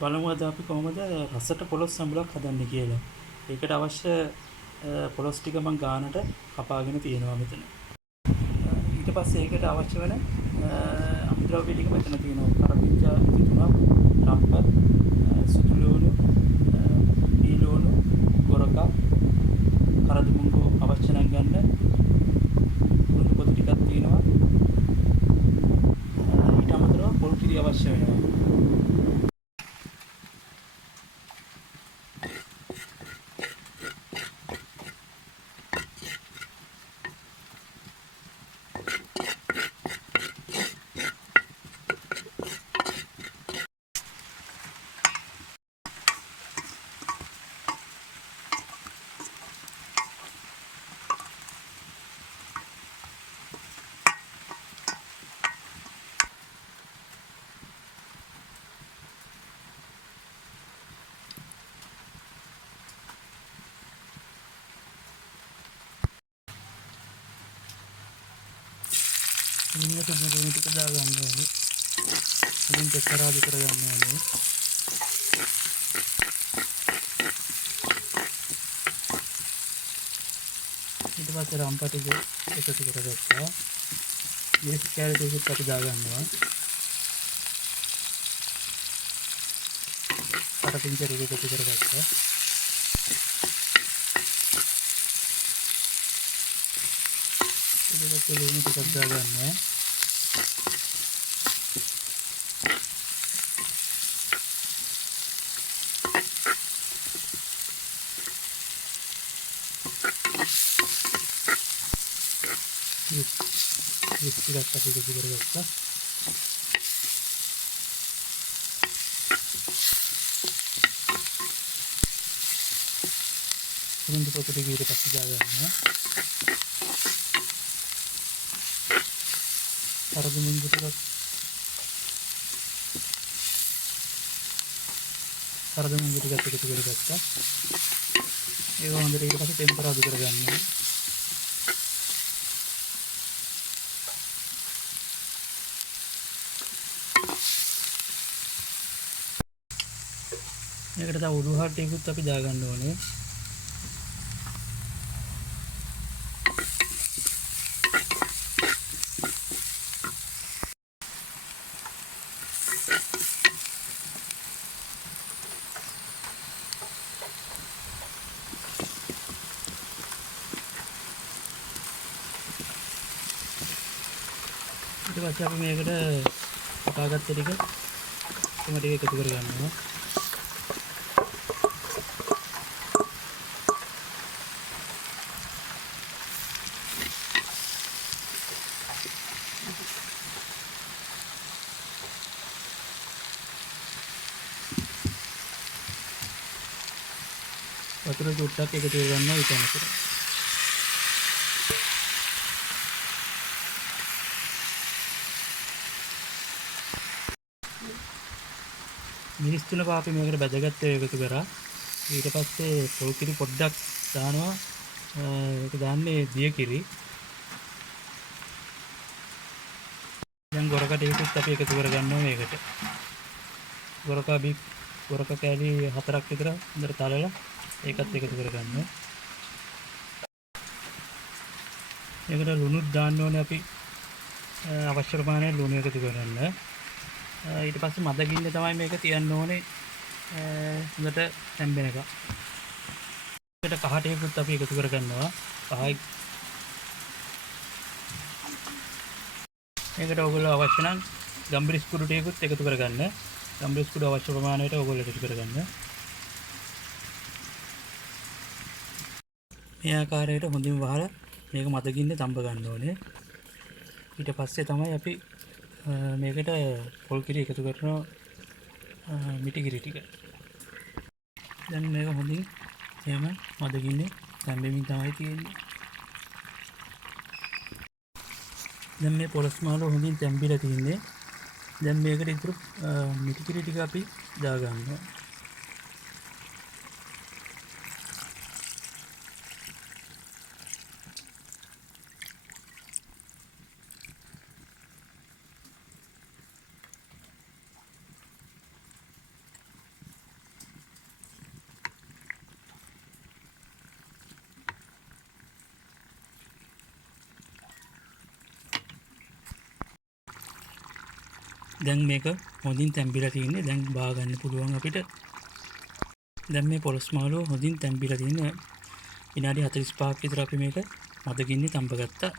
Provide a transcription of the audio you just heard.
බලමු අද අපි කොහොමද රසට පොලොස් සම්බුලක් හදන්නේ කියලා. ඒකට අවශ්‍ය පොලොස් ටික මම ගානට කපාගෙන තියෙනවා මෙතන. ඊට පස්සේ ඒකට අවශ්‍ය වෙන අමුද්‍රව්‍ය ටික මෙතන තියෙනවා. කරපිංචා තුනක්, රම්ප, සුදු ලුණු, පීලුණු, ගොරක, කරදුමුංගු අවශ්‍ය නම් ගන්න. කුණු පොතු ටිකක් තියෙනවා. ඊට අමතරව පොල් කිරි අවශ්‍ය වෙනවා. මේක දුරුම ටික දාගන්න ඕනේ. ඉතින් චක්කරාදි කරගන්න ඕනේ. ඊට පස්සේ රම්ප ටික එකතු කරගත්තා. මිරිස් කැරට් ටිකත් අපි දාගන්නවා. කරපිංචා ටික එකතු කරගත්තා. ඊට පස්සේ ලුණු ටිකක් දාගන්නවා. මිරිස් ටිකක් අපි එකතු කරගත්තා. කුරුඳු පොතු ටික ඊට පස්සේ දාගන්නවා. කරදුමුංගු ටිකක් එකතු කරගත්තා. ඒක හොඳට ඊට පස්සේ ටෙම්පරාදු කරගන්නවා. මේකට තව උඩු හාල් ටිකකුත් අපි දාගන්න ඕනේ. ඊට පස්සේ අපි මේකට කපාගත්ත ටික එකතු කරගන්නවා. වතුර චුට්ටක් එකතු කරගන්නවා ඊට අමතරව. මිරිස් තුන පාපි මේකට බැදගත්තේ එකතු කරා. ඊට පස්සේ පොල් කිරි පොඩ්ඩක් දානවා. ඒක දාන්නේ දිය කිරි. දැන් ගොරක ටිකකුත් අපි එකතු කරගන්නවා මේකට. ගොරක කෑලි 4ක් විතර හොඳට තලලා ඒකත් එකතු කරගන්නවා. මේකට ලුණුත් දාන්න ඕනේ අපි අවශ්‍ය ප්‍රමාණය ලුණු එකතු කරගන්න. ඊට පස්සේ මද ගින්න තමයි මේක තියන්න ඕනේ හොඳට තැම්බෙන එක. ඒකට කහ ටිකකුත් අපි එකතු කරගන්නවා. කහයි මේකට ඔයගොල්ලෝ අවශ්‍ය නම් ගම්බිරිස් කුඩු ටිකකුත් එකතු කරගන්න. ගම්බිරිස් කුඩු අවශ්‍ය ප්‍රමාණයට ඔයගොල්ලෝ එකතු කරගන්න. මේ ආකාරයට හොඳින් වහලා මේක මද ගින්න තඹ ගන්න ඕනේ. ඊට පස්සේ තමයි අපි මේකට පොල් කිරි එකතු කරන මිටි කිරි ටික. දැන් මේක හොඳින් එහෙම මද ගින්නේ තැම්බෙමින් තමයි තියෙන්නේ. දැන් මේ පොලොස් මාළු හොඳින් තැම්බිලා තින්නේ. දැන් මේකට ඉතුරු මිටි කිරි ටික අපි දාගන්නවා. දැන් මේක හොඳින් තැම්බිලා තියෙන්නේ. දැන් බා ගන්න පුළුවන් අපිට. දැන් මේ පොලොස් මාළුව හොඳින් තැම්බිලා තියෙන විනාඩි 45ක් විතර අපි මේක මදගින්නේ තඹ ගත්තා.